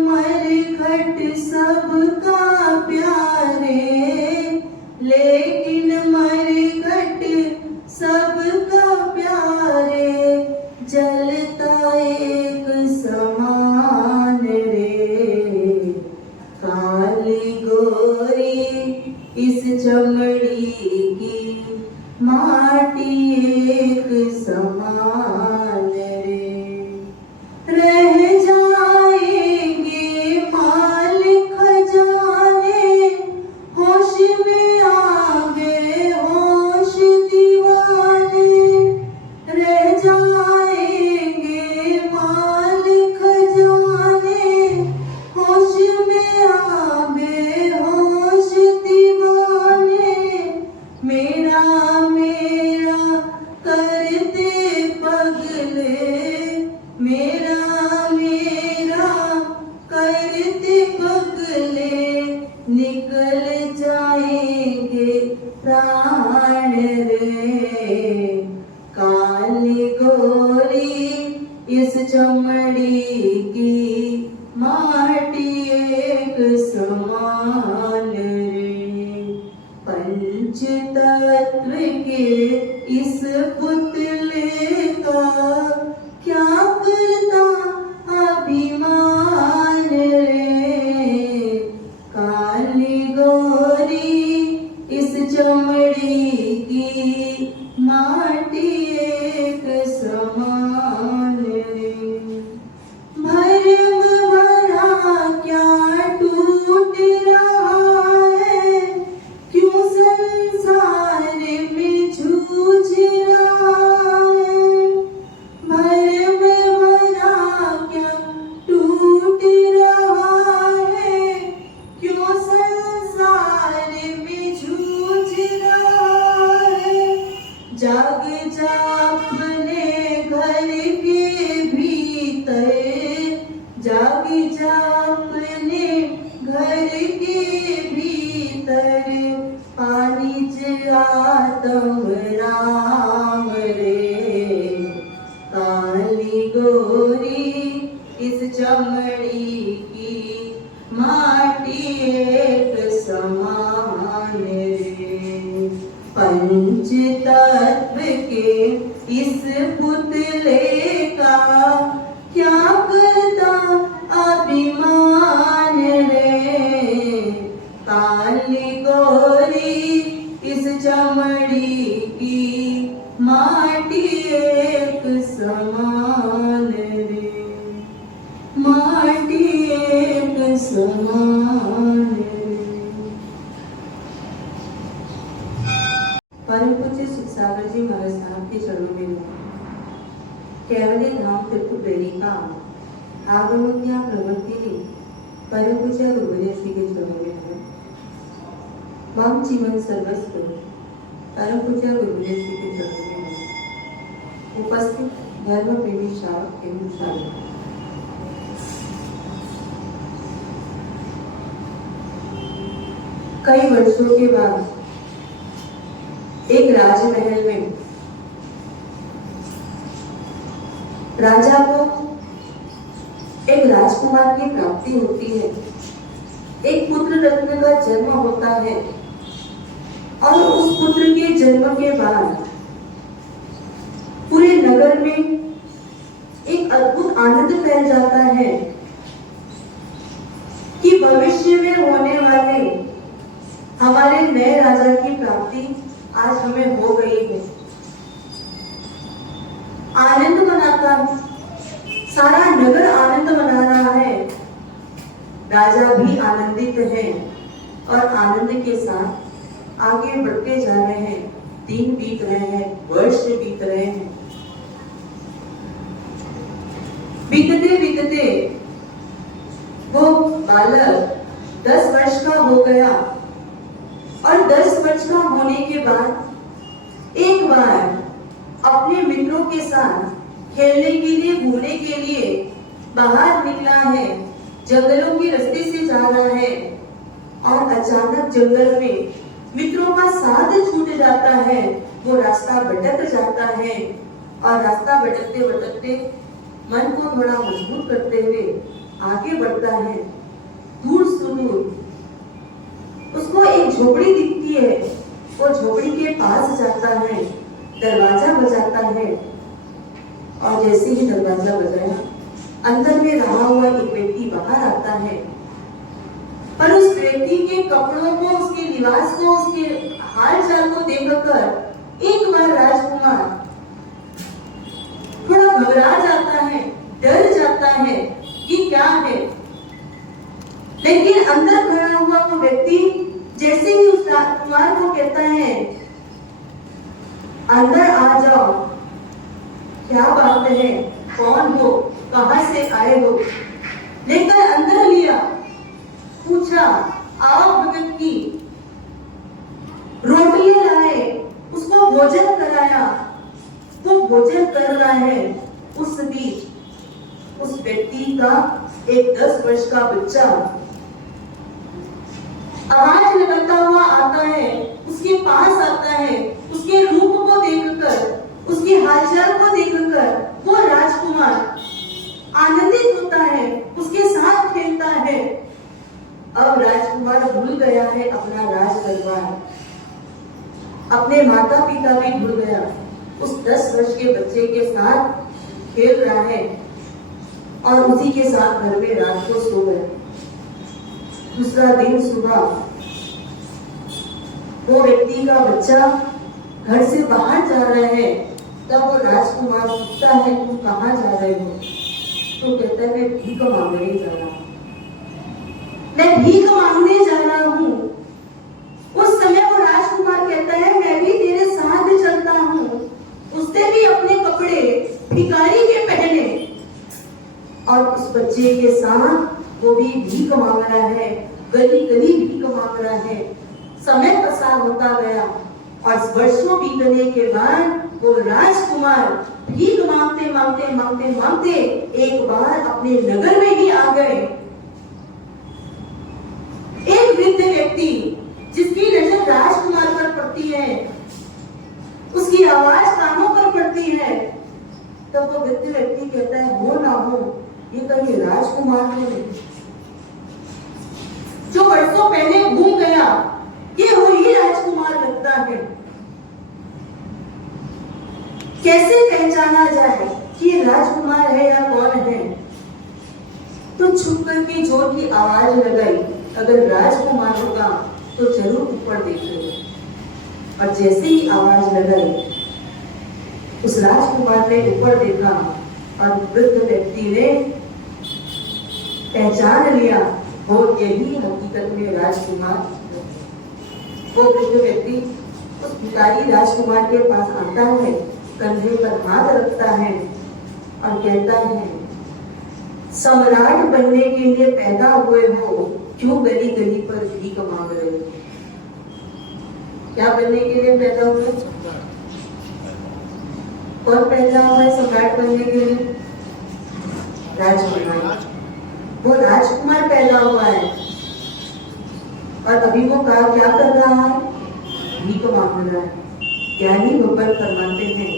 मरघट सबका प्यारे, लेकिन मरघट सबका प्यारे, जलता एक समान रे। काली गोरी इस चमड़ी की, माटी एक समान रे। रह जाएंगे माल खजाने, होश में आगे होश दीवाने। रह जाएंगे माल खजाने, होश में आगे होश दीवाने। मेरा मेरा करते पगले, मेरा मेरा करते पगले, निकल जाएंगे प्राण रे। काली गोरी इस चमड़ी की, माटी एक समान रे। पंच तत्व के इस पुतले का, क्या करता अभिमान रे। काली गोरी इस चमड़ी की, माटी एक समान रे। भरम भरा क्या टूट रहा है, क्यों संसार में जूझ रहा है। भरम भरा क्या टूट रहा है, क्यों संसार में जूझ रहा है। जाग जा अपने घर के भीतर, जाग जा अपने घर के भीतर। पानी आत्म राम रे। काली गोरी इस चमड़ी की, माटी एक समान रे। पंच तत्व के इस पुतले का, क्या करता अभिमान रे। काली गोरी इस चमड़ी की, माटी एक समान रे। माटी एक समान रे। परम पूज्य सुखसागर जी महाराज साहब के चरणों में कैवल्य धाम तीर्थ प्रेरिका आगमज्ञा प्रवृत्ति परम पूज्य गुरुदेव श्री के चरणों में है। मम जीवन सर्वस्व परम पूज्य गुरुदेव श्री के चरणों में है। उपस्थित धर्म प्रेमी श्रावक एवं श्रावक, कई वर्षों के बाद एक राजमहल में राजा को एक राजकुमार की प्राप्ति होती है। एक पुत्र रत्न का जन्म होता है और उस पुत्र के जन्म के बाद पूरे नगर में एक अद्भुत आनंद फैल जाता है कि भविष्य में होने वाले हमारे नए राजा की प्राप्ति आज हमें हो गई है। आनंद मनाता है, सारा नगर आनंद मना रहा है। राजा भी आनंदित है और आनंद के साथ आगे बढ़ते जा रहे हैं। दिन बीत रहे हैं, वर्ष बीत रहे हैं। बीतते बीतते वो बालक 10 वर्ष का हो गया और 10 वर्ष का होने के बाद एक बार अपने मित्रों के साथ खेलने के लिए, घूमने के लिए बाहर निकला है। जंगलों के रास्ते से जा रहा है और अचानक जंगल में मित्रों का साथ छूट जाता है। वो रास्ता भटक जाता है और रास्ता भटकते भटकते मन को थोड़ा मजबूत करते हुए आगे बढ़ता है, दूर सुदूर उसको एक झोपड़ी दिखती है। वो झोपड़ी के पास जाता है, दरवाजा बजाता है और जैसे ही दरवाजा बजाया, अंदर में रहा हुआ एक व्यक्ति बाहर आता है। पर उस व्यक्ति के कपड़ों को, उसके लिबास को, उसके हाल चाल को देखकर एक बार राजकुमार थोड़ा घबरा जाता है, डर जाता है कि क्या है। लेकिन अंदर खड़ा हुआ वो व्यक्ति जैसे ही उस राजकुमार को कहता है, अंदर आ जाओ, क्या बात है, कौन हो, कहां से आए हो, लेकर अंदर लिया, पूछा आओ भगत की, रोटियां लाए, उसको भोजन कराया। वो भोजन कर रहा है, उस बीच उस व्यक्ति का एक 10 वर्ष का बच्चा आवाज लगाता हुआ आता है, उसके पास आता है। उसके रूप को देखकर, उसके हालचाल को देखकर वो राजकुमार आनंदित होता है, उसके साथ खेलता है। अब राजकुमार भूल गया है अपना राज दरबार, अपने माता पिता भी भूल गया, उस 10 वर्ष के बच्चे के साथ खेल रहा है और उसी के साथ घर में रात को सो गया। दूसरा दिन सुबह वो व्यक्ति का बच्चा घर से बाहर जा रहा है, तब वो राजकुमार पूछता है, तुम कहाँ जा रहे हो? तो कहता है, मैं भीख मांगने जा रहा हूँ, मैं भीख मांगने जा रहा हूँ। उस समय वो राजकुमार कहता है, मैं भी तेरे साथ चलता हूँ। उसने भी अपने कपड़े भिखारी के पहने और उस बच्चे के साथ वो भी भीख मांग रहा है, गली गली भीख मांग रहा है। समय पसार होता गया और वर्षों बीतने के बाद वो राजकुमार भीख मांगते मांगते मांगते मांगते एक बार अपने नगर में ही आ गए। एक वृद्ध व्यक्ति जिसकी नजर राजकुमार पर पड़ती है, उसकी आवाज कानों पर पड़ती है, तब वो वृद्ध व्यक्ति कहता है, हो ना हो, ये कहीं राजकुमार तो नहीं जो वर्षों पहले घूम गया, ये वही राजकुमार लगता है। कैसे पहचाना जाए कि ये राजकुमार है या कौन है? तो छुप करके जोर की आवाज लगाई, अगर राजकुमार होगा तो जरूर ऊपर देखो। और जैसे ही आवाज लगाई, उस राजकुमार ने ऊपर देखा और वृद्ध व्यक्ति ने पहचान लिया, वो यही हकीकत में राजकुमार। वो वृद्ध व्यक्ति उस भिखारी राजकुमार के पास आता है, कंधे पर हाथ रखता है और कहता है, सम्राट बनने के लिए पैदा हुए हो, क्यों गली गली पर भीख मांग रहे हो? क्या बनने के लिए पैदा हुए? कौन पैदा हुआ है सम्राट बनने के लिए? राजकुमार। वो राजकुमार पैदा हुआ है और अभी वो क्या कर रहा है? भीख मांग रहा है। ज्ञानी भगवान फरमाते हैं,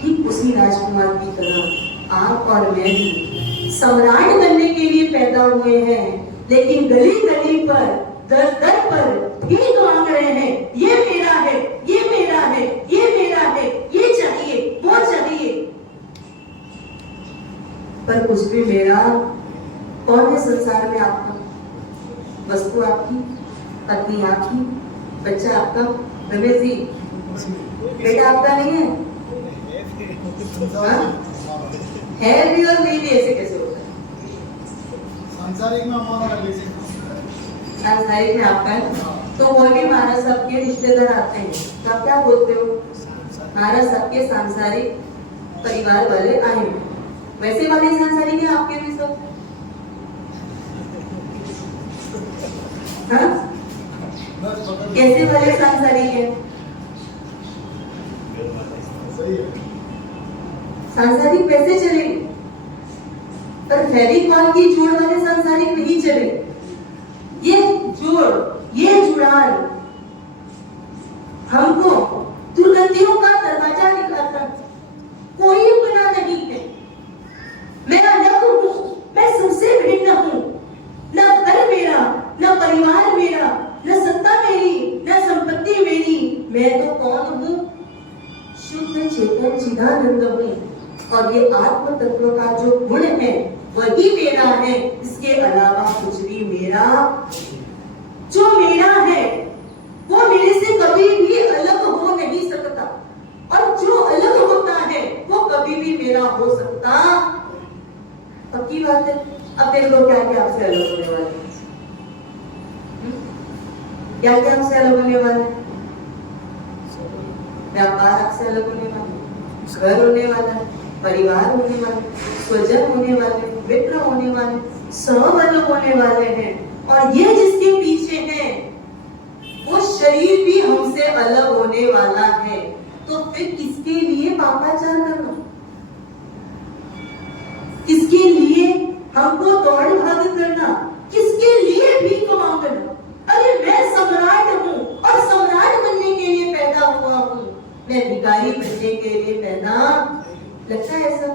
ठीक उसी राजकुमार की तरह आप और मैं भी सम्राट बनने के लिए पैदा हुए हैं, लेकिन गली गली पर, दर दर पर भीख मांग रहे हैं। ये मेरा है, ये मेरा है, ये मेरा है, ये चाहिए, वो चाहिए, पर कुछ भी मेरा। कौन है संसार में आपका? वस्तु आपकी, पत्नी आपकी, बच्चा आपका। रमेश जी, बेटा आपका नहीं है? है भी और नहीं भी, ऐसे कैसे होता है? सांसारिक में हमारा सांसारिक में आपका है, तो वो भी महाराज साहब के रिश्तेदार आते हैं, तो आप क्या बोलते हो? महाराज साहब के सांसारिक परिवार वाले आए, वैसे वाले सांसारिक है आपके भी सब? हाँ? कैसे वाले सांसारिक है? सांसारिक कैसे चलेंगे? पर फेविकॉल की जोड़ वाले सांसारिक नहीं चले। ये जोड़, ये जुड़ान हमको दुर्गतियों का दरवाजा दिखाता। कोई अपना नहीं है, मैं अलग हूँ, मैं सबसे भिन्न तत्व का जो गुण है वही मेरा है, इसके अलावा कुछ भी मेरा। जो मेरा है वो मेरे से कभी भी अलग हो नहीं सकता, और जो अलग होता है वो कभी भी मेरा हो सकता। पक्की बात है। अब देख लो क्या क्या आपसे अलग होने वाला है, क्या क्या आपसे अलग होने वाला है। व्यापार आपसे अलग होने वाला है, घर होने वाला है, परिवार होने वाला है, स्वजन होने वाले, मित्र होने वाले, सब अलग होने वाले हैं। और ये जिसके पीछे है वो शरीर भी हमसे अलग होने वाला है। तो फिर किसके लिए पापाचार करना, किसके लिए हमको दौड़ भाग करना, किसके लिए भीख मांगना। अरे मैं सम्राट हूँ और सम्राट बनने के लिए पैदा हुआ हूँ, मैं भिखारी बनने के लिए पैदा। लगता है ऐसा?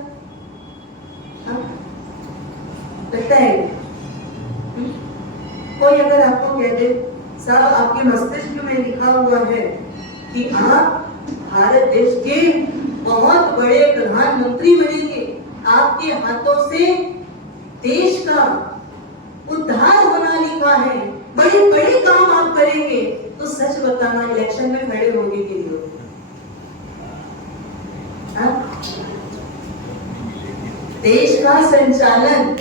हाँ? लगता है? कोई अगर आपको कह दे साहब आपके मस्तिष्क में लिखा हुआ है कि आप भारत देश के बहुत बड़े प्रधानमंत्री बनेंगे, आपके हाथों से देश का उद्धार होना लिखा है, बड़े बड़े काम आप करेंगे, तो सच बताना इलेक्शन में खड़े होंगे कि नहीं होंगे? देश का संचालन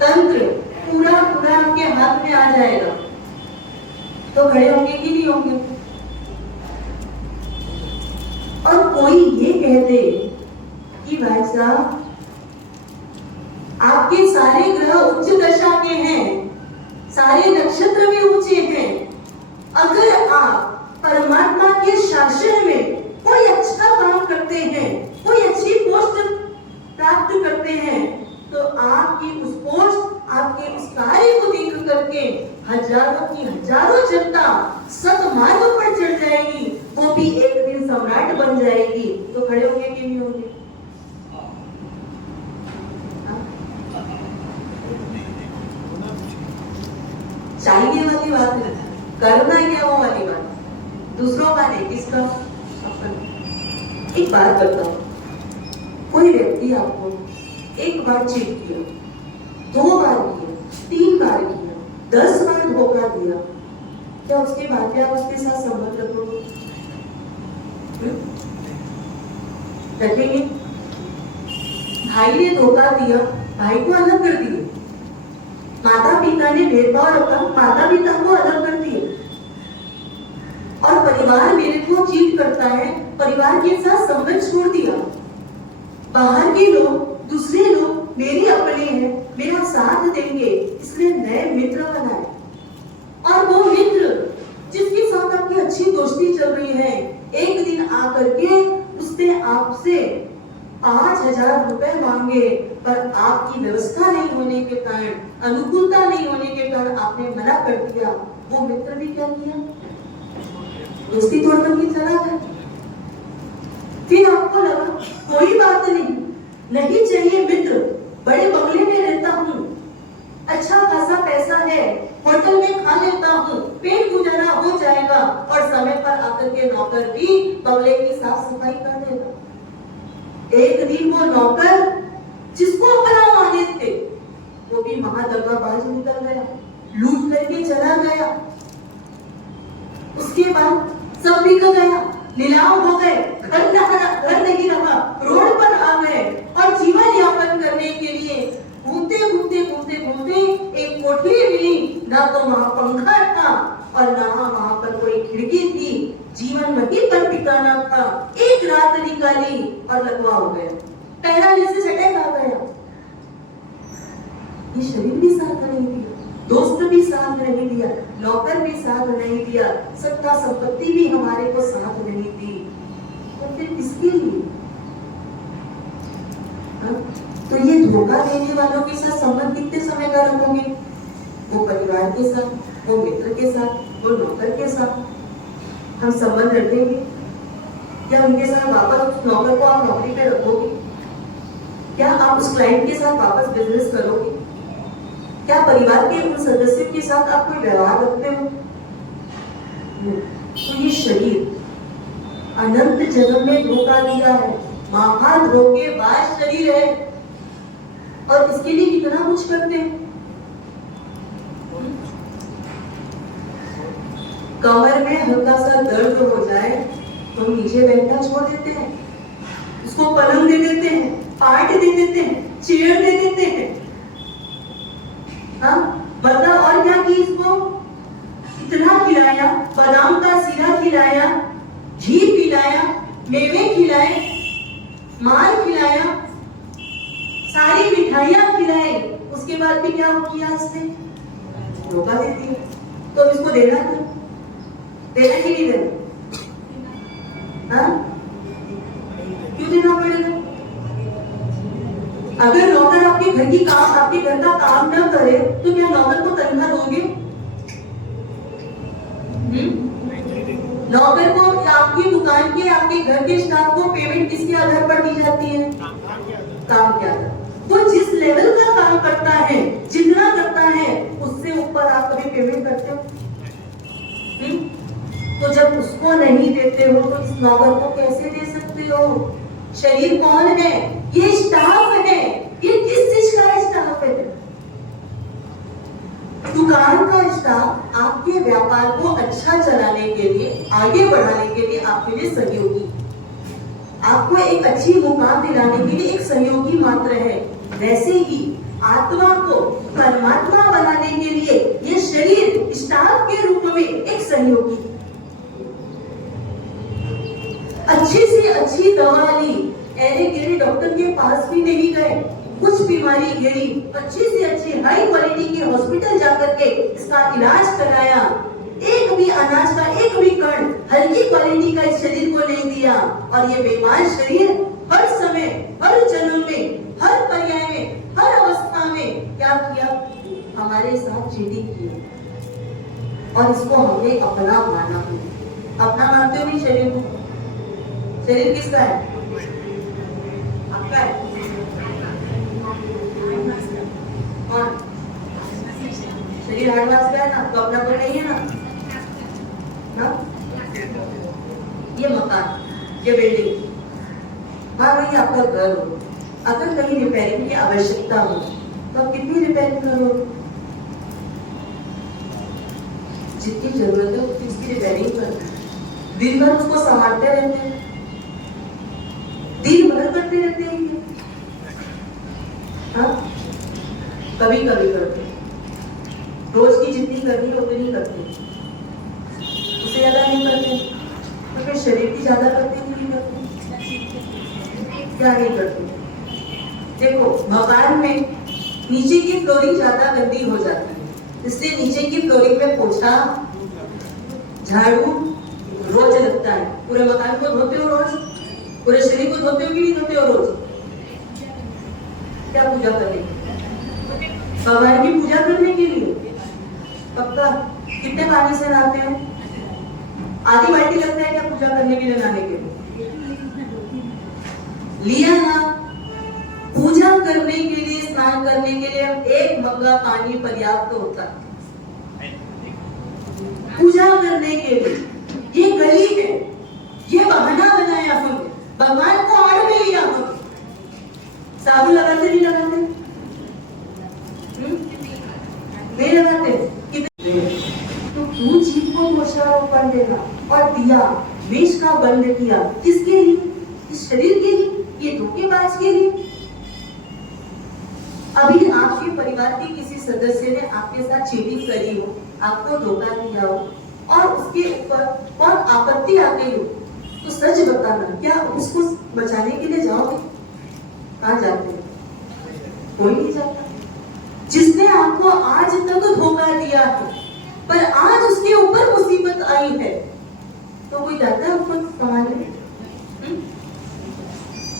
तंत्र पूरा पूरा आपके हाथ में आ जाएगा, तो खड़े होंगे कि नहीं होंगे? और कोई ये कह दे कि भाई साहब आपके सारे ग्रह उच्च दशा के हैं, सारे नक्षत्र भी ऊंचे हैं, अगर आप परमात्मा के शासन में कोई अच्छा काम करते हैं, कोई अच्छी पोस्ट प्राप्त करते हैं, तो आपकी उस पोस्ट, आपके उस कार्य को देख करके हजारों की हजारों जनता सतमार्ग पर चढ़ जाएगी, वो भी एक दिन सम्राट बन जाएगी, तो खड़े होंगे कि नहीं होंगे? चाहिए वाली बात है, करना क्या वो वाली बात, दूसरों का नहीं, किसका? एक बात करता हूं, कोई व्यक्ति आपको एक बार चीट किया, 2 बार किया, 3 बार किया, 10 बार धोखा दिया, क्या उसके बाद क्या उसके साथ संबंध रखोगे? रखेंगे? भाई ने धोखा दिया, भाई को अलग कर दिया, माता पिता ने भेदभाव रखा, माता पिता को अलग कर दिया, और परिवार मेरे को चीट करता है, परिवार के साथ संबंध छोड़ दिया, बाहर के लोग, दूसरे लोग मेरे अपने हैं, मेरा साथ देंगे, इसलिए नए मित्र बनाए, और वो मित्र जिसके साथ आपकी अच्छी दोस्ती चल रही है, एक दिन आकर के उसने आपसे 5,000 रुपए मांगे, पर आपकी व्यवस्था नहीं होने के कारण, अनुकूलता नहीं होने के कारण आपने मना कर दिया, वो मित्र भी क्या किया? दोस्ती तोड़ करके चला गया। फिर आपको लगा कोई बात नहीं, नहीं चाहिए मित्र, बड़े बंगले में रहता हूँ, अच्छा खासा पैसा है, होटल में खा लेता हूँ, पेट गुजारा हो जाएगा, और समय पर आकर के नौकर भी बंगले की साफ सफाई कर देगा। एक दिन वो नौकर जिसको अपना माने थे, वो भी महादगाबाज निकल गया, लूट करके चला गया। उसके बाद सब बिक गया, नीलाम हो गए, घर नहीं रहा, रोड पर आ गए, और जीवन यापन करने के लिए घूमते घूमते घूमते घूमते एक कोठरी मिली, ना तो वहां पंखा था और ना वहां पर कोई खिड़की थी, जीवन वहीं पर टिकाना था, एक रात निकाली और लकवा हो गया, पैरालिसिस अटैक आ गया। ये शरीर भी साथ नहीं दिया, दोस्त भी साथ नहीं दिया, नौकर भी साथ नहीं दिया, सत्ता संपत्ति भी हमारे को साथ नहीं दी, तो फिर किसके लिए? तो ये धोखा देने वालों के साथ संबंध कितने समय का रखोगे? वो परिवार के साथ, वो मित्र के साथ, वो नौकर के साथ हम संबंध रखेंगे? क्या उनके साथ वापस उस नौकर को आप नौकरी पे रखोगे? क्या आप उस क्लाइंट के साथ वापस बिजनेस करोगे? क्या परिवार के उन सदस्य के साथ आप कोई व्यवहार रखते हो? तो ये शरीर अनंत जन्म में धोखा दिया है, महाधोखेबाज शरीर है, और इसके लिए कितना कुछ करते हैं। कमर में हल्का सा दर्द हो जाए तो नीचे बैठना छोड़ देते हैं, उसको पलंग दे देते हैं, पाट दे देते हैं, चेयर दे देते हैं। हाँ, बता और क्या की इसको, इतना खिलाया, बादाम का सीरा खिलाया, घी पिलाया, मेवे खिलाए, मार खिलाया, सारी मिठाइयां खिलाई, उसके बाद भी क्या किया इसने, धोखा दे दिया। तो इसको देना क्यों, देना कि नहीं देना, हाँ? क्यों देना पड़ेगा? अगर नौकर आपके घर की काम, आपके घर का काम न करे तो क्या नौकर को तनख्वाह दोगे? नौकर को आपकी दुकान के, आपके घर के स्टाफ को पेमेंट किसके आधार पर दी जाती है, काम क्या है। वो जिस लेवल का काम करता है, जितना करता है, उससे ऊपर आप कभी पेमेंट करते हो? तो जब उसको नहीं देते हो तो इस नौकर को कैसे दे सकते हो? शरीर कौन है, ये स्टाफ है। ये किस चीज का स्टाफ है? दुकान का स्टाफ आपके व्यापार को अच्छा चलाने के लिए, आगे बढ़ाने के लिए आपके लिए सहयोगी, आपको एक अच्छी मुकाम दिलाने के लिए एक सहयोगी मात्र है। वैसे ही आत्मा को परमात्मा बनाने के लिए ये शरीर स्टाफ के रूप में एक सहयोगी। अच्छी से अच्छी दवा ली, ऐरे गिरे डॉक्टर के पास भी नहीं गए, कुछ बीमारी घेरी, अच्छी से अच्छी हाई क्वालिटी के हॉस्पिटल जाकर के इसका इलाज कराया, एक भी अनाज का एक भी कण हल्की क्वालिटी का इस शरीर को नहीं दिया, और ये बीमार शरीर हर समय, हर जन्म में, हर पर्याय में, हर अवस्था में क्या किया, हमारे साथ चीटिंग की, और इसको हमने अपना माना। अपना मानते हो नहीं शरीर को? शरीर किसका है, आपका है, कौन? शरीर हार्डवास का है ना, तो अपना तो नहीं है ना। ये मकान, ये बिल्डिंग, हाँ भाई आपका घर हो, अगर कहीं रिपेयरिंग की आवश्यकता हो तो आप कितनी रिपेयरिंग करोगे? जितनी जरूरत है उतनी उसकी रिपेयरिंग करो। दिन भर उसको संभालते रहते हैं, दिन भर करते रहते हैं, हाँ? कभी कभी करते, रोज की जितनी करनी है उतनी करते, उससे ज्यादा नहीं करते। तो फिर शरीर की ज्यादा करते कि नहीं करते? क्या नहीं करते? देखो, मकान में नीचे की फ्लोरिंग ज्यादा गंदी हो जाती है, इसलिए नीचे की फ्लोरिंग में पोछा, झाड़ू रोज लगता है। पूरे मकान को धोते हो रोज, पूरे शरीर को धोते हो कि नहीं धोते हो रोज? क्या पूजा करने के लिए? भगवान की पूजा करने के लिए। पक्का? कितने पानी से नहाते हैं? आधी बाल्टी लगता है क्या पूजा करने के लिए, नहाने के लिए? लिया ना? पूजा करने के लिए, स्नान करने के लिए एक मग्गा पानी पर्याप्त होता है। पूजा करने के लिए ये गली है, ये बहाना बनाया हमने, भगवान को आड़ में लिया हम। साबुन लगाते नहीं लगाते? नहीं लगाते? तो क्यों जीव को दोषारोपण देना और दिया विष का बंद किया? किसके लिए? इस शरीर के लिए, ये धोखेबाज के लिए। अभी आपके परिवार के किसी सदस्य ने आपके साथ चीटिंग करी हो, आपको धोखा दिया हो, और उसके ऊपर बहुत आपत्ति आ गई हो, तो सच बताना, क्या उसको बचाने के लिए जाओगे? कहाँ जाते हैं? कोई नहीं जाता। जिसने आपको आज तक धोखा दिया है, पर आज उसके ऊपर मुसीबत आई है, तो कोई जाता है उसको संभालने?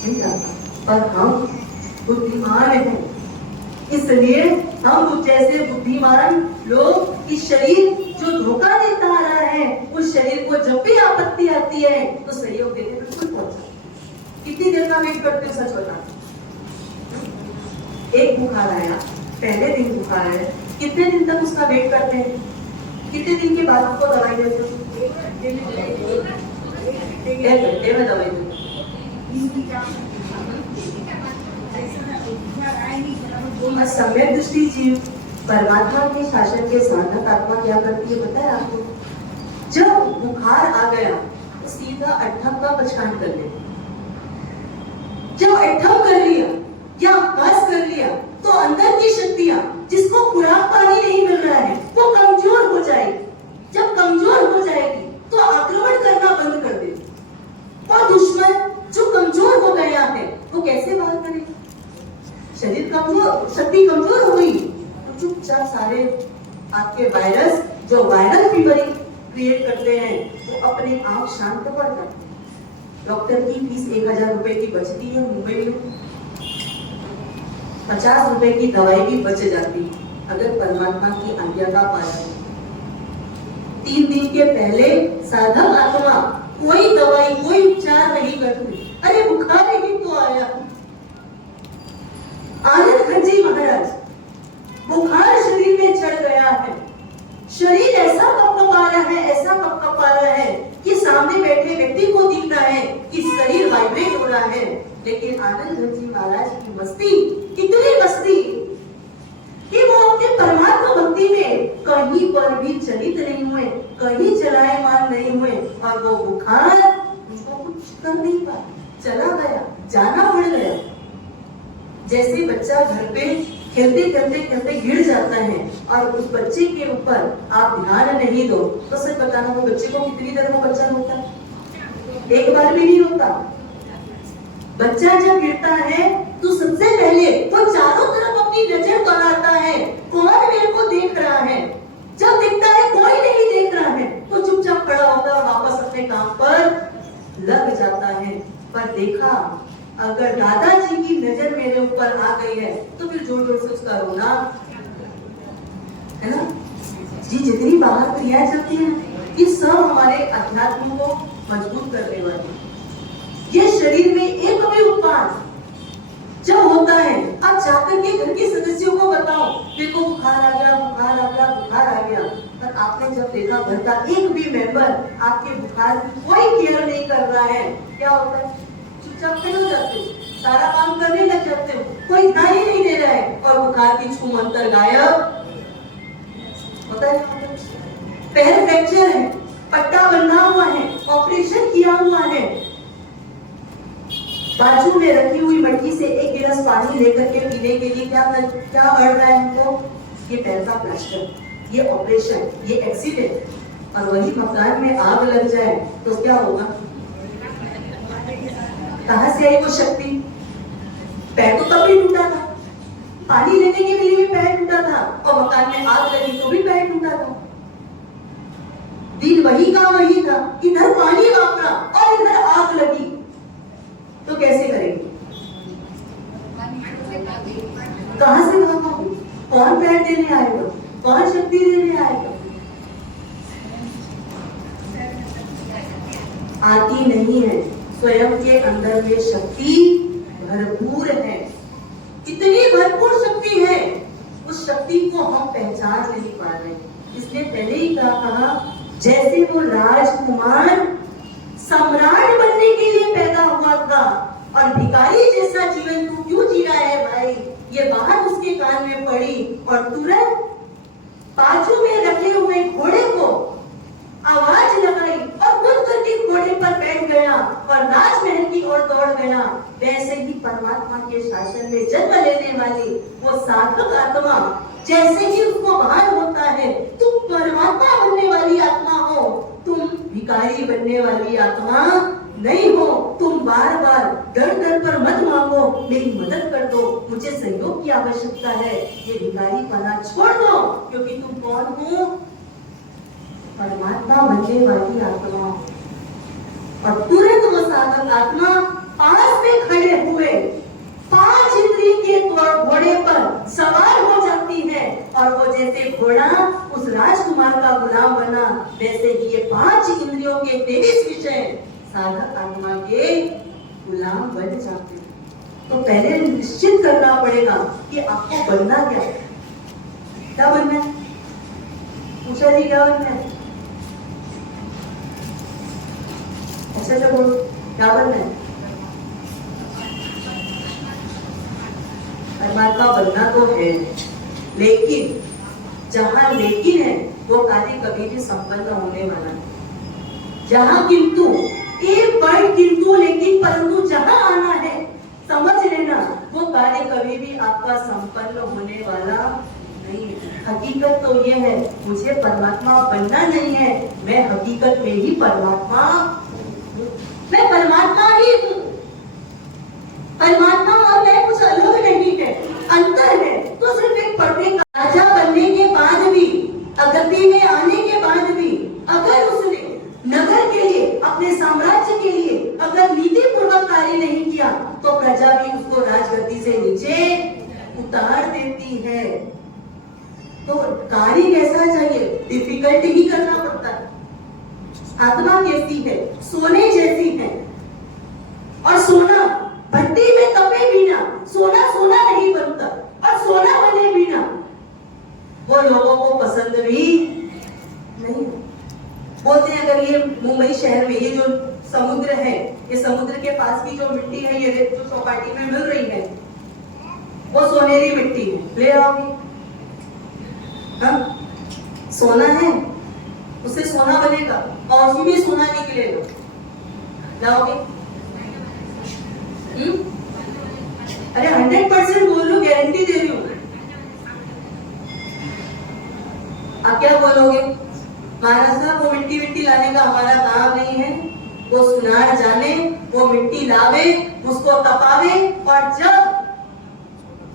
नहीं जाता। पर हम बुद्धिमान हैं, इसलिए हम जैसे बुद्धिमान लोग इस शरीर जो धोखा देता आ रहा है, उस शरीर को जब भी आपत्ति आती है तो सहयोग देने बिल्कुल पहुंचा। कितनी देर का वेट करते हो? सच बता। एक बुखार आया, पहले दिन बुखार आया, कितने दिन तक उसका वेट करते हैं? कितने दिन के बाद उसको दवाई देते हो? 1 घंटे में दवाई देते। और सम्यक दृष्टि जीव परमात्मा के शासन के साधक आत्मा क्या करती है पता है आपको? जब बुखार आ गया तो सीधा अट्ठम का पचकान कर ले। जब अट्ठम कर लिया या बस कर लिया तो अंदर की शक्तियां जिसको खुराक पानी नहीं मिल रहा है वो कमजोर हो जाएगी। जब कमजोर हो जाएगी तो आक्रमण करना बंद कर देगी और दुश्मन जो कमजोर हो गया है वो कैसे बाहर करेगा? शरीर कमजोर, शक्ति कमजोर हो गई तो चुपचाप सारे आपके वायरस जो वायरल फीवर क्रिएट करते हैं वो अपने आप शांत पड़ जाते हैं। डॉक्टर की फीस 1000 रुपए की बचती है मुंबई में, 50 रुपए की दवाई भी बच जाती है अगर परमात्मा की आज्ञा का पालन। 3 दिन के पहले साधक आत्मा कोई दवाई कोई उपचार नहीं करती, अरे बुखार ही तो आया। आनंद खंजी महाराज, बुखार शरीर में चढ़ गया है, शरीर ऐसा कपकपा रहा है, ऐसा कपकपा रहा है कि सामने बैठे व्यक्ति को दिख रहा है कि शरीर वाइब्रेट हो रहा है, लेकिन आनंद खंजी महाराज की मस्ती इतनी मस्ती कि वो अपने परमात्मा भक्ति में कहीं पर भी चलित नहीं हुए, कहीं चलायमान नहीं हुए और वो बुखार उनको कुछ कर नहीं पाया, चला गया, जाना पड़ गया। जैसे बच्चा घर पे खेलते खेलते खेलते गिर जाता है और उस बच्चे के ऊपर आप ध्यान नहीं दो तो सच बताना वो बच्चे को कितनी देर वो बच्चा रोता है? एक बार भी नहीं रोता। बच्चा जब गिरता है तो सबसे पहले वो चारों तरफ अपनी नजर दौड़ाता है, कौन मेरे को देख रहा है। जब दिखता है कोई नहीं देख रहा है तो चुपचाप खड़ा होता है, वापस अपने काम पर लग जाता है। पर देखा अगर दादाजी की नजर मेरे ऊपर आ गई है तो फिर जोर जोर से उसका रोना है ना जी। जितनी बाहर क्रियाएं चलती है ये सब हमारे अध्यात्म को मजबूत करने वाली। ये शरीर में एक भी उत्पाद जब होता है आप जाकर के घर के सदस्यों को बताओ देखो बुखार आ गया, बुखार आ गया, बुखार आ गया, पर आपने जब देखा घर का एक भी मेंबर आपके बुखार की कोई केयर नहीं कर रहा है, क्या होता है? चुपचाप खड़े हो जाते हो, सारा काम करने लग जाते हो, कोई ध्यान ही नहीं दे रहा है और बुखार की छू मंतर गायब होता है। पैर फ्रैक्चर है, पट्टा बंधा हुआ है, ऑपरेशन किया हुआ है, बाजू में रखी हुई मटकी से एक गिलास पानी लेकर के पीने के लिए क्या बढ़ रहा है हमको? ये पैर का प्लास्टर, ये ऑपरेशन, ये एक्सीडेंट। और वही मकान में आग लग जाए तो क्या होगा? कहां से आई वो शक्ति? पैर तो तब भी टूटा था, पानी लेने के लिए भी पैर टूटा था और मकान में आग लगी तो भी पैर टूटा था। दिन वही का वही था, इधर पानी वापरा और इधर आग लगी तो कैसे करेंगे? कहां से भागोगे? कौन पैर देने आएगा? कौन शक्ति देने आएगा? आती नहीं है। स्वयं के अंदर में शक्ति भरपूर है, इतनी भरपूर शक्ति है, उस शक्ति को हम पहचान नहीं पा रहे। इसने पहले ही कहा जैसे वो राजकुमार सम्राट बनने के लिए पैदा हुआ था और भिखारी जैसा जीवन तू क्यों जी रहा है भाई, ये बात उसके कान में पड़ी और तुरंत बाजू में रखे हुए घोड़े को आवाज लगाई और खुद करके घोड़े पर बैठ गया और राजमहल की ओर दौड़ गया। वैसे ही परमात्मा के शासन में जन्म लेने वाली वो साधक आत्मा जैसे ही उसको भान होता है तुम परमात्मा बनने वाली आत्मा हो, तुम भिखारी बनने वाली आत्मा नहीं हो। तुम बार बार डर डर पर मत मांगो मेरी मदद कर दो, मुझे सहयोग की आवश्यकता है, ये भिखारी पना छोड़ दो, क्योंकि तुम कौन हो? परमात्मा बनने वाली आत्मा। और तुरंत वो साधक आत्मा पास में खड़े हुए 5 इंद्रिय के घोड़े पर सवार हो जाती है और वो जैसे घोड़ा उस राजकुमार का गुलाम बना, वैसे ही ये 5 इंद्रियों के 23 विषय साधक आत्मा के गुलाम बन जाते हैं। तो पहले निश्चित करना पड़ेगा कि आपको बनना क्या है। क्या बनना है? पूछा जी क्या बनना है? अच्छा चलो क्या बनना है? परमात्मा बनना तो है, लेकिन जहां लेकिन है वो कार्य कभी भी संपन्न होने वाला नहीं। जहां किंतु, एक वर्ड किंतु लेकिन परंतु जहां आना है, समझ लेना वो कार्य कभी भी आपका संपन्न होने वाला नहीं है। हकीकत तो ये है, मुझे परमात्मा बनना नहीं है, मैं हकीकत में ही परमात्मा हूं। मैं परमात्मा ही हूं। परमात्मा और मैं कुछ अलग नहीं है, अंतर है तो सिर्फ एक पर्दे का। राजा बनने के बाद भी, अगति में आने के बाद भी, अगर उसने नगर के लिए, अपने साम्राज्य के लिए अगर नीति पूर्वक कार्य नहीं किया तो प्रजा भी उसको राजगद्दी से नीचे उतार देती है। तो कार्य कैसा चाहिए? डिफिकल्ट ही करना पड़ता है। आत्मा कैसी है? सोने जैसी है। और सोना भट्टी में तपे बिना सोना सोना नहीं बनता, और सोना बने बिना वो लोगों को पसंद भी नहीं। बोलते हैं अगर ये मुंबई शहर में ये जो समुद्र है, ये समुद्र के पास की जो मिट्टी है, ये रेत जो चौपाटी में मिल रही है, वो सोनेरी मिट्टी है, ले आओगे? हाँ? सोना है, उससे सोना बनेगा और उसमें भी सोना निकलेगा, लाओगे? अरे 100% बोल लो, गारंटी दे रही हूँ। आप क्या बोलोगे? महाराज साहब वो मिट्टी मिट्टी लाने का हमारा काम नहीं है, वो सुनार जाने, वो मिट्टी लावे, उसको तपावे, और जब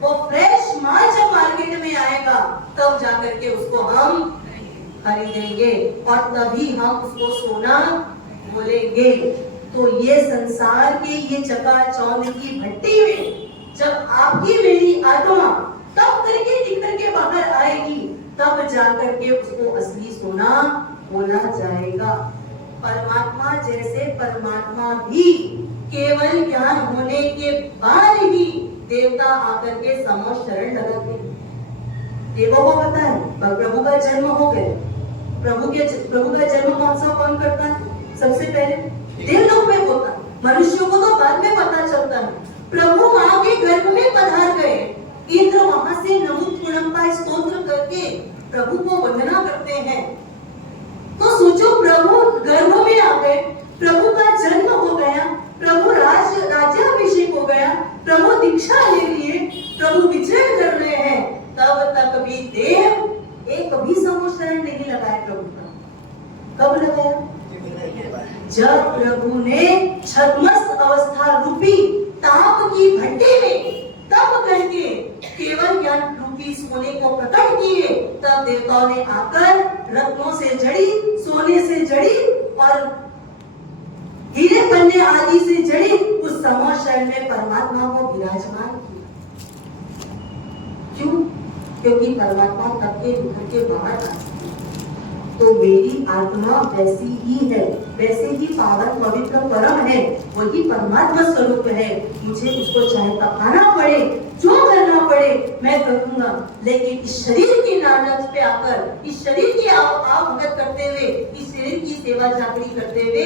वो फ्रेश माल जब मार्केट में आएगा तब जाकर के उसको हम खरीदेंगे और तभी हम उसको सोना बोलेंगे। तो ये संसार के ये चकाचौंध की भट्टी में जब आपकी मेरी आत्मा तब करके निकल के बाहर आएगी, तब जाकर के उसको असली सोना बोला जाएगा। परमात्मा जैसे परमात्मा भी केवल ज्ञान होने के बाद ही देवता आकर के समक्ष शरण लगाते। देवों को पता है प्रभु का जन्म हो गया। प्रभु का जन्म कौन करता है? सबसे पहले देवलोक में होता है, मनुष्यों को तो बाद में पता चलता है। प्रभु मां के गर्भ में पधार गए, इंद्र वहां से नमो का स्तोत्र करके प्रभु को वंदना करते हैं। तो सोचो, प्रभु गर्भ में आ गए, प्रभु का जन्म हो गया, प्रभु राज्याभिषेक हो गया, प्रभु दीक्षा ले लिए, प्रभु विचरण कर रहे हैं, तब तक भी देव एक भी समोशरण नहीं लगाए प्रभु का। कब लगाया? जब प्रभु ने छद्मस्त अवस्था रूपी ताप की भट्टी में तप करके केवल ज्ञान रूपी सोने को प्रकट किए, तब देवताओं ने आकर रत्नों से जड़ी, सोने से जड़ी और हीरे पन्ने आदि से जड़ी उस समोशरण में परमात्मा को विराजमान किया। क्यों? क्योंकि परमात्मा तब के घर के बाहर आ। तो मेरी आत्मा वैसी ही है, वैसे ही पावन पवित्र परम है, वही परमात्मा स्वरूप है। मुझे उसको चाहे तपाना पड़े, जो करना पड़े मैं करूंगा, लेकिन इस शरीर के लालच पे आकर, इस शरीर की भगत करते हुए, इस शरीर की सेवा चाकरी करते हुए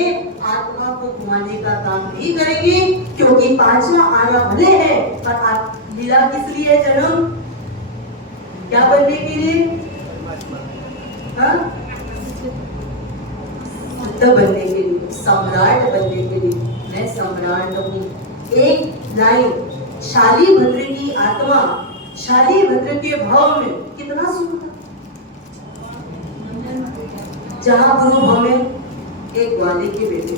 आत्मा को घुमाने का काम नहीं करेंगे। क्योंकि पांचवा आना भले है, पर लीला किस लिए जन्म? क्या बनने के लिए? हाँ? बनने के लिए, सम्राट बनने के लिए। मैं सम्राट हूँ। एक लाइन, शालीभद्र की आत्मा शालीभद्र के भाव में कितना सुंदर। जहाँ गुरु भाव में एक ग्वाले के बेटे,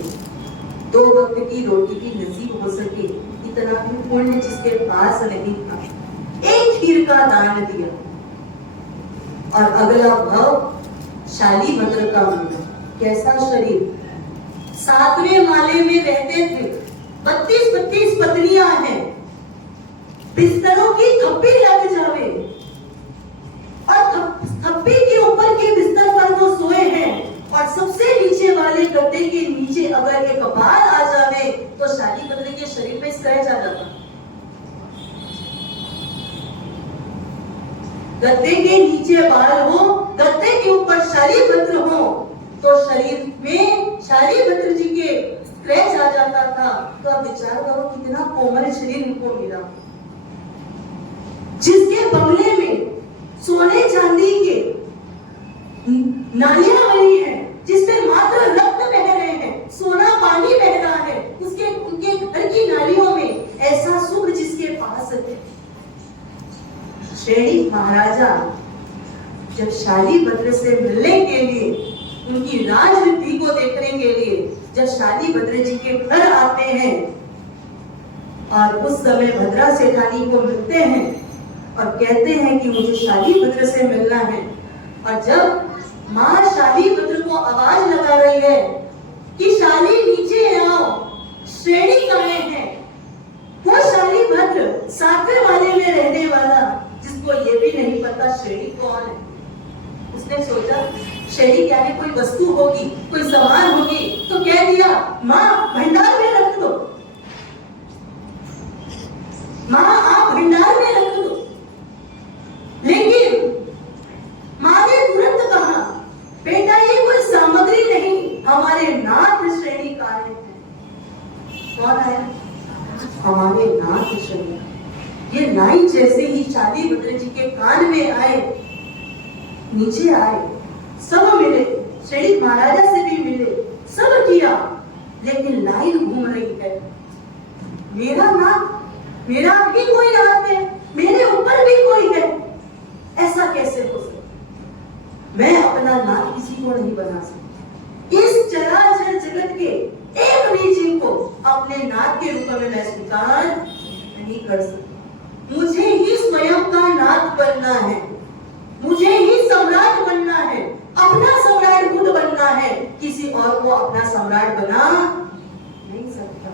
2 वक्त की रोटी की नसीब हो सके, इतना भी पुण्य जिसके पास नहीं था, एक खीर का दान दिया। और अगला भाव शालीभद्र का मिला। कैसा शरीर? 7वें माले में रहते थे, 32 पत्नियां हैं, बिस्तरों की थप्पी लग जावे और थप्पी के ऊपर के बिस्तर पर वो सोए हैं, और सबसे नीचे वाले गद्दे के नीचे अगर एक बाल आ जावे तो शालीभद्र के शरीर में स्क्रैच आ जाता। गद्दे के नीचे बाल हो, गद्दे के ऊपर शालीभद्र हो, तो शरीर में शालीभद्र जी के स्क्रैच आ जाता था। तो अब विचार करो कितना कोमल शरीर इनको मिला। जिसके बंगले में सोने चांदी के नालियां बनी है, जिसमें मात्र रक्त बह रहे हैं, सोना पानी बह रहा है, उनके घर की नालियों में ऐसा सुख जिसके पास है। श्रेणी महाराजा जब शालीभद्र से मिलने के लिए, उनकी राजनीति को देखने के लिए जब शालीभद्र जी के घर आते हैं और उस समय भद्रा सेठानी को मिलते हैं और कहते हैं कि मुझे शालीभद्र से मिलना है, और जब मां शालीभद्र को आवाज लगा रही है कि शाली नीचे आओ, श्रेणी कहाँ है, वो शालीभद्र सातवें वाले में रहने वाला, जिसको ये भी नहीं पता श्रेणी कौन है, उसने सोचा श्रेणी क्या है, कोई वस्तु होगी, कोई सामान होगी, तो कह दिया माँ भंडार में रख दो, माँ आप भंडार में रख दो। लेकिन माँ ने तुरंत कहा बेटा ये कोई सामग्री नहीं, हमारे नाथ श्रेणी का है। कौन आया? हमारे नाथ श्रेणी। ये नाई जैसे ही शालीभद्र जी के कान में आए, नीचे आए, सब मिले, श्रेणी महाराजा से भी मिले, सब किया, लेकिन लाइन घूम रही है, मेरा नाथ, मेरा भी कोई नाथ है, मेरे ऊपर भी कोई है, ऐसा कैसे हो सकता? मैं अपना नाथ किसी को नहीं बना सकती। इस चराचर जगत के एक भी जीव को अपने नाथ के रूप में मैं स्वीकार नहीं कर सकती। मुझे ही स्वयं का नाथ बनना है, मुझे ही सम्राट बनना है, अपना सम्राट खुद बनना है, किसी और को अपना सम्राट बना नहीं सकता।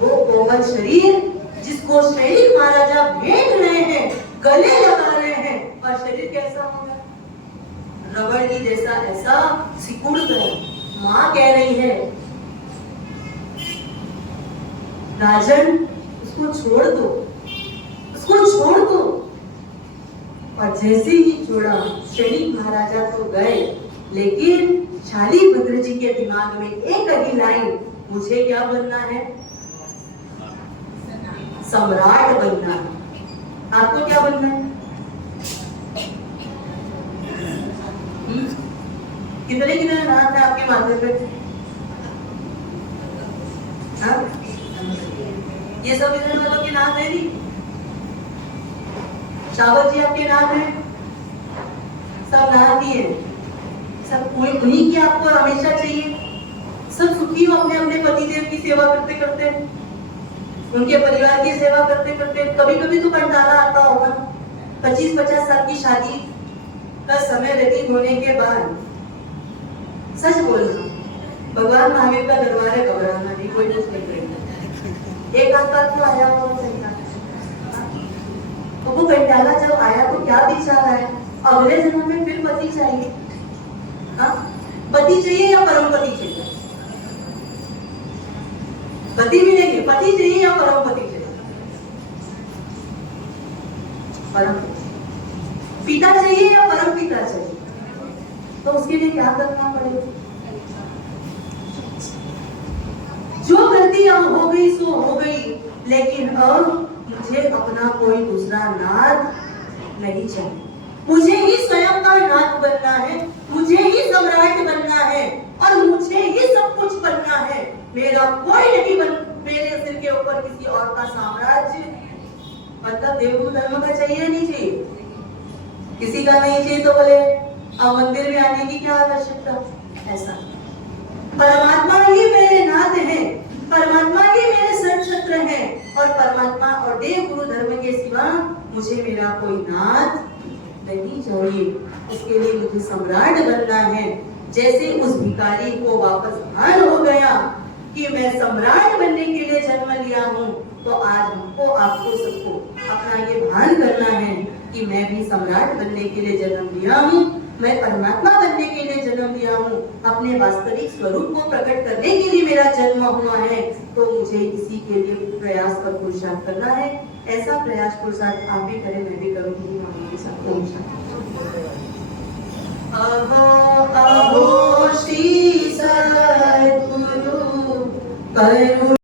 वो कोमल शरीर जिसको श्रेणी महाराजा भेंट रहे हैं, गले लगा रहे हैं, और शरीर कैसा होगा? रबड़ की जैसा ऐसा सिकुड़ गया। माँ कह रही है राजन उसको छोड़ दो, उसको छोड़ दो। और जैसे ही छोड़ा, श्रेणी महाराजा तो गए, लेकिन शालीभद्र जी के दिमाग में एक ही लाइन, मुझे क्या बनना है? सम्राट बनना है। आपको क्या बनना है? कितने कितने नाथ है आपके माथे पे? हाँ? ये सब इधर वालों के नाथ है नहीं? शावत जी आपके नाथ है? सब नाथ ही है, सब कोई उन्हीं की आपको हमेशा चाहिए। सब सुखी हो अपने अपने पतिदेव की सेवा करते करते, उनके परिवार की सेवा करते करते। कभी कभी तो कंटाला आता होगा, 25-50 साल की शादी का समय व्यतीत होने के बाद। सच बोलना, भगवान महावीर का दरबार है, घबराना नहीं, कोई कुछ नहीं करेगा। एक आध तो आया तो वो कंटाला जब आया तो क्या विचार आया? अगले जन्म में फिर पति चाहिए। हाँ, पति चाहिए या परम पति चाहिए? पति मिलेंगे, पति चाहिए या परम पति चाहिए? परम पिता चाहिए या परम पिता चाहिए? तो उसके लिए क्या करना पड़ेगा? जो गलती अब हो गई सो हो गई, लेकिन अब मुझे अपना कोई दूसरा नाथ नहीं चाहिए। मुझे ही स्वयं का नाथ बनना है, मुझे ही सम्राट बनना है, और मुझे ही सब कुछ बनना है। मेरा कोई नहीं बन, मेरे सिर के ऊपर किसी और का साम्राज्य। मतलब देवगुरु धर्म का चाहिए नहीं चाहिए? किसी का नहीं चाहिए तो बोले अब मंदिर में आने की क्या आवश्यकता? ऐसा परमात्मा ही मेरे नाथ है, परमात्मा ही मेरे सतछत्र है, और परमात्मा और देव गुरु धर्म के सिवा मुझे मेरा कोई नाथ नहीं चाहिए। उसके लिए मुझे सम्राट बनना है। जैसे उस भिखारी को वापस भान हो गया कि मैं सम्राट बनने के लिए जन्म लिया हूँ, तो आज हमको, आपको, सबको अपना ये भान करना है कि मैं भी सम्राट बनने के लिए जन्म लिया हूँ, मैं परमात्मा बनने के लिए जन्म लिया हूँ, अपने वास्तविक स्वरूप को प्रकट करने के लिए मेरा जन्म हुआ है। तो मुझे इसी के लिए प्रयास और पुरुषार्थ करना है। ऐसा प्रयास पुरुषार्थ आप भी करें, मैं भी करूँगी। अहो अहो श्री सद्गुरु करुणा